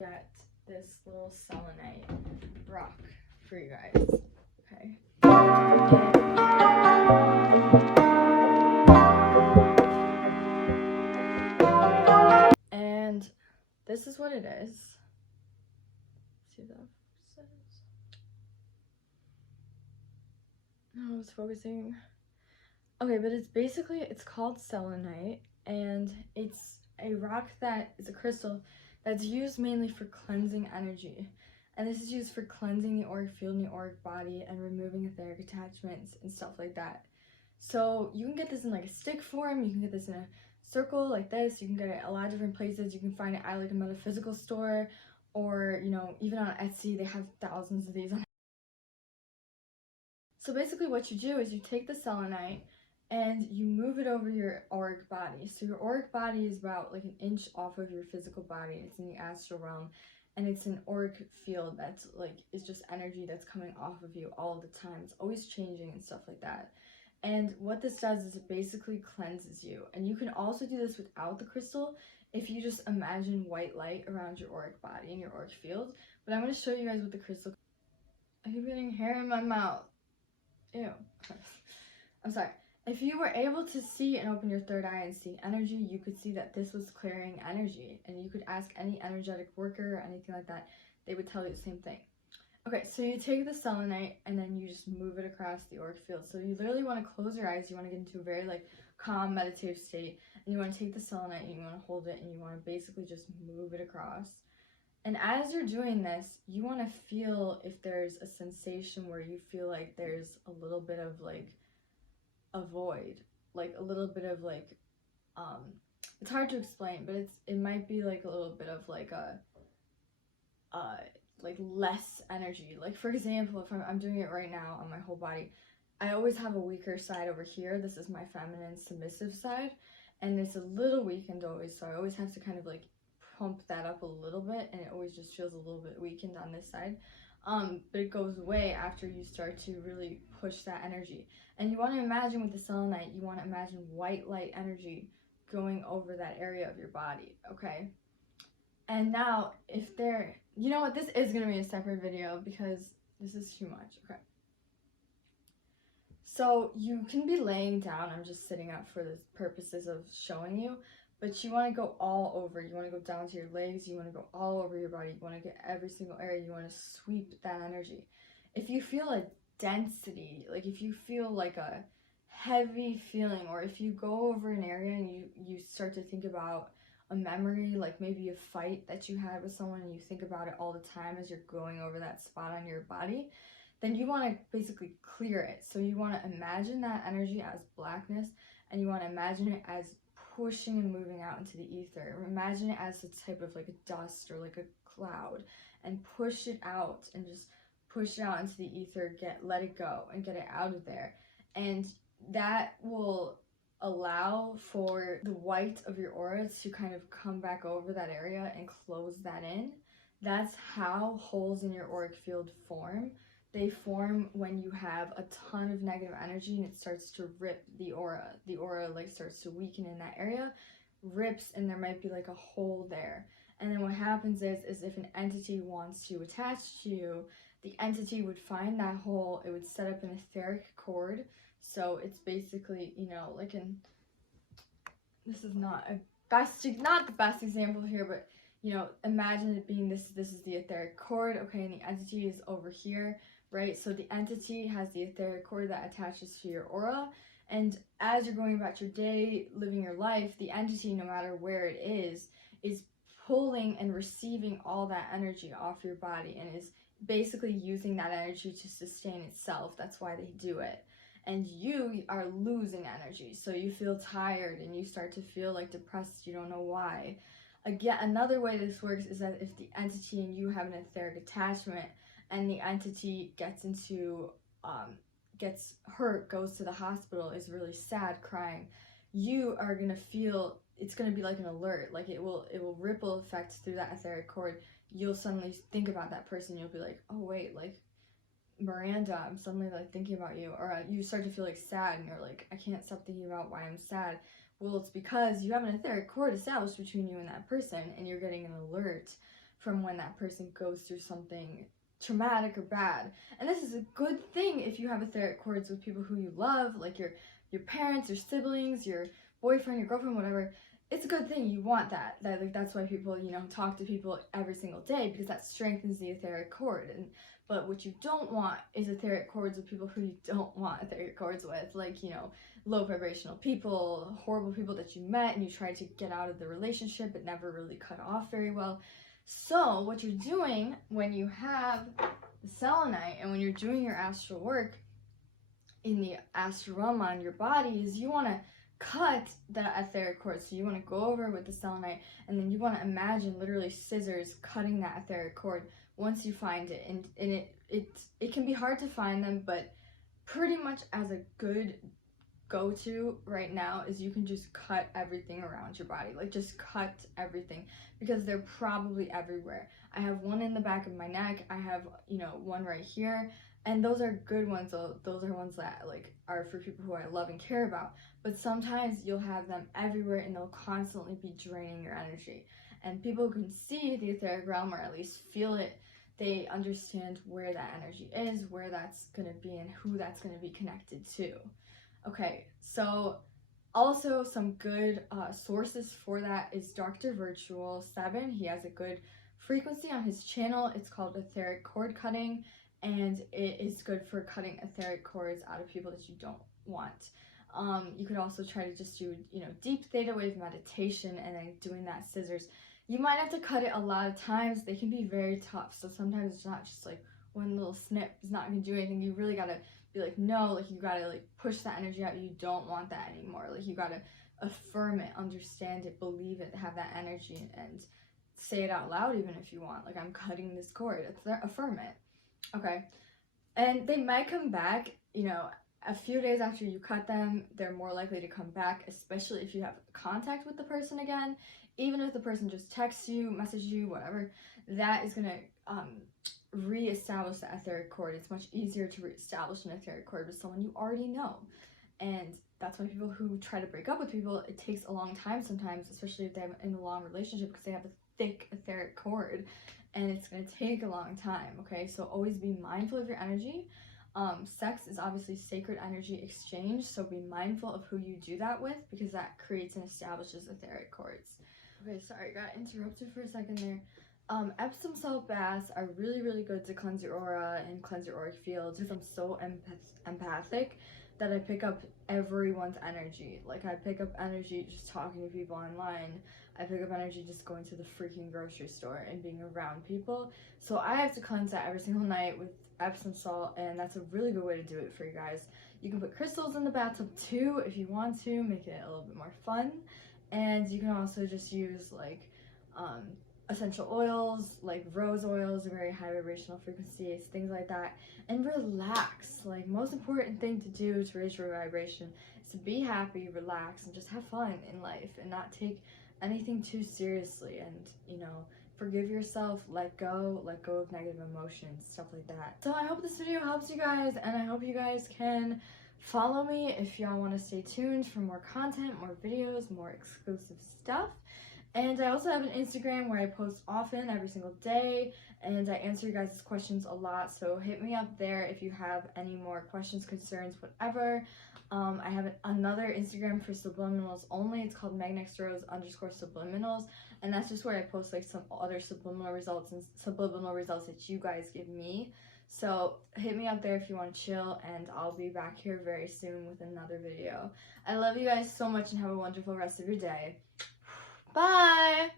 Get this little selenite rock for you guys. Okay. And this is what it is. See that says. Oh, it's focusing. Okay, but it's called selenite, and it's a rock that is a crystal that's used mainly for cleansing energy. And this is used for cleansing the auric field and the auric body and removing etheric attachments and stuff like that. So you can get this in like a stick form, you can get this in a circle like this, you can get it a lot of different places. You can find it at like a metaphysical store, or even on Etsy. They have thousands of these on. So basically what you do is you take the selenite and you move it over your auric body. So your auric body is about like an inch off of your physical body. It's in the astral realm, and it's an auric field that's like, it's just energy that's coming off of you all the time. It's always changing and stuff like that. And what this does is it basically cleanses you. And you can also do this without the crystal if you just imagine white light around your auric body and your auric field. But I'm going to show you guys with the crystal. I keep getting hair in my mouth. Ew. I'm sorry. If you were able to see and open your third eye and see energy, you could see that this was clearing energy. And you could ask any energetic worker or anything like that. They would tell you the same thing. Okay, so you take the selenite and then you just move it across the auric field. So you literally want to close your eyes. You want to get into a very like calm meditative state. And you want to take the selenite and you want to hold it and you want to basically just move it across. And as you're doing this, you want to feel if there's a sensation where you feel like there's a little bit of like a void, like a little bit of like, it's hard to explain, but it might be like a little bit of like a, like less energy. Like for example, if I'm doing it right now on my whole body, I always have a weaker side over here. This is my feminine submissive side, and it's a little weakened always, so I always have to kind of like pump that up a little bit, and it always just feels a little bit weakened on this side. But it goes away after you start to really push that energy. And you want to imagine with the selenite, you want to imagine white light energy going over that area of your body, okay? And now, if there, you know what, this is going to be a separate video because this is too much, okay? So you can be laying down. I'm just sitting up for the purposes of showing you, but you want to go all over. You want to go down to your legs. You want to go all over your body. You want to get every single area. You want to sweep that energy. If you feel a density, like if you feel like a heavy feeling, or if you go over an area and you start to think about a memory, like maybe a fight that you had with someone and you think about it all the time as you're going over that spot on your body, then you want to basically clear it. So you want to imagine that energy as blackness, and you want to imagine it as pushing and moving out into the ether. Imagine it as a type of like a dust or like a cloud, and push it out and just push it out into the ether, let it go and get it out of there. And that will allow for the white of your aura to kind of come back over that area and close that in. That's how holes in your auric field form. They form when you have a ton of negative energy and it starts to rip the aura. The aura like starts to weaken in that area, rips, and there might be like a hole there. And then what happens is if an entity wants to attach to you, the entity would find that hole, it would set up an etheric cord. So it's basically, like this is not the best example here, but imagine it being this is the etheric cord, okay, and the entity is over here, right? So the entity has the etheric cord that attaches to your aura, and as you're going about your day, living your life, the entity, no matter where it is pulling and receiving all that energy off your body, and is basically using that energy to sustain itself. That's why they do it. And you are losing energy, so you feel tired and you start to feel like depressed. You don't know why. Again, another way this works is that if the entity and you have an etheric attachment, and the entity gets hurt, goes to the hospital, is really sad, crying, you are gonna feel, it's gonna be like an alert, like it will ripple effect through that etheric cord. You'll suddenly think about that person. You'll be like, oh wait, like Miranda, I'm suddenly like thinking about you. Or you start to feel like sad and you're like, I can't stop thinking about why I'm sad. Well, it's because you have an etheric cord established between you and that person, and you're getting an alert from when that person goes through something traumatic or bad. And this is a good thing if you have etheric cords with people who you love, like your parents, your siblings, your boyfriend, your girlfriend, whatever. It's a good thing. You want that. Like, that's why people, you know, talk to people every single day, because that strengthens the etheric cord. But what you don't want is etheric cords with people who you don't want etheric cords with, like, you know, low vibrational people, horrible people that you met and you tried to get out of the relationship but never really cut off very well. So what you're doing when you have the selenite and when you're doing your astral work in the astral realm on your body is you want to cut that etheric cord. So you want to go over with the selenite, and then you want to imagine literally scissors cutting that etheric cord once you find it. And it can be hard to find them, but pretty much as a good go-to right now is you can just cut everything around your body. Like, just cut everything, because they're probably everywhere. I have one in the back of my neck. I have, you know, one right here. And those are good ones. Those are ones that, like, are for people who I love and care about. But sometimes you'll have them everywhere and they'll constantly be draining your energy. And people who can see the etheric realm, or at least feel it, they understand where that energy is, where that's going to be, and who that's going to be connected to. Okay, so also some good sources for that is Dr. Virtual 7. He has a good frequency on his channel. It's called etheric cord cutting, and it is good for cutting etheric cords out of people that you don't want. You could also try to just do, you know, deep theta wave meditation and then doing that scissors. You might have to cut it a lot of times. They can be very tough, so sometimes it's not just like one little snip is not going to do anything. You really got to be like, no, like, you got to, like, push that energy out. You don't want that anymore. Like, you got to affirm it, understand it, believe it, have that energy, and say it out loud even if you want. Like, I'm cutting this cord. Affirm it. Okay. And they might come back, you know, a few days after you cut them. They're more likely to come back, especially if you have contact with the person again. Even if the person just texts you, messages you, whatever, that is going to re-establish the etheric cord. It's much easier to re-establish an etheric cord with someone you already know. And that's why people who try to break up with people, it takes a long time sometimes, especially if they're in a long relationship, because they have a thick etheric cord, and it's going to take a long time. Okay, so always be mindful of your energy. Sex is obviously sacred energy exchange, so be mindful of who you do that with, because that creates and establishes etheric cords. Okay, sorry, got interrupted for a second there. Epsom salt baths are really, really good to cleanse your aura and cleanse your auric fields, because I'm so empathic that I pick up everyone's energy. Like, I pick up energy just talking to people online. I pick up energy just going to the freaking grocery store and being around people. So I have to cleanse that every single night with Epsom salt, and that's a really good way to do it for you guys. You can put crystals in the bathtub too if you want to, make it a little bit more fun. And you can also just use, like, essential oils, like rose oils, very high vibrational frequencies, things like that, and relax. Like, most important thing to do to raise your vibration is to be happy, relax, and just have fun in life, and not take anything too seriously, and, you know, forgive yourself, let go of negative emotions, stuff like that. So I hope this video helps you guys, and I hope you guys can follow me if y'all want to stay tuned for more content, more videos, more exclusive stuff. And I also have an Instagram where I post often, every single day, and I answer you guys' questions a lot, so hit me up there if you have any more questions, concerns, whatever. I have another Instagram for subliminals only. It's called megnextrose_subliminals, and that's just where I post, like, some other subliminal results and subliminal results that you guys give me. So hit me up there if you want to chill, and I'll be back here very soon with another video. I love you guys so much, and have a wonderful rest of your day. Bye!